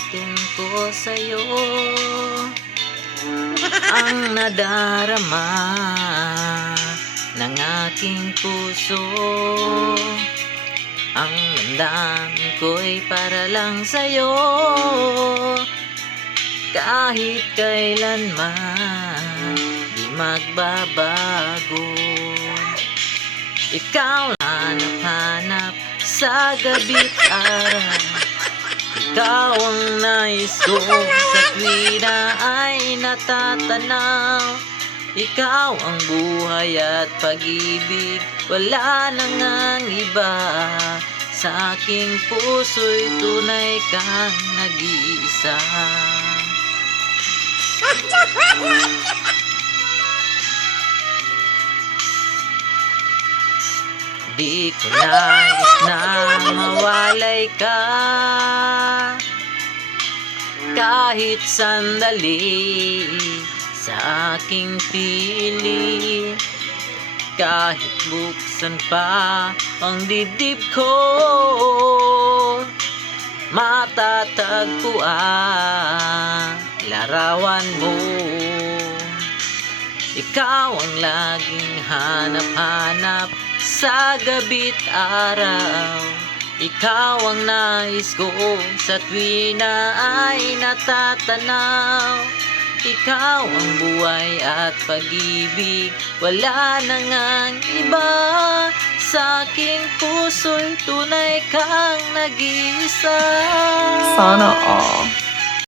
Sasagutin ko sa'yo ang nadarama ng aking puso. Ang damdamin ko'y para lang sa'yo, kahit kailanman di magbabago. Ikaw hanap-hanap sa gabi't araw, ikaw ang nais ko sa tuwina ay natatanaw. Ikaw ang buhay at pag-ibig, wala nang ang iba. Sa aking puso'y tunay kang nag-iisa. Di ko nais na mawalay ka kahit sandali sa aking piling. Kahit buksan pa ang dibdib ko, matatagpuan larawan mo. Ikaw ang laging hanap-hanap sa gabi't araw, ikaw ang nais ko sa tuwina ay natatanaw. Ikaw ang buhay at pag-ibig, wala nang ang iba. Sa aking puso'y tunay kang nag-iisa. Sana all.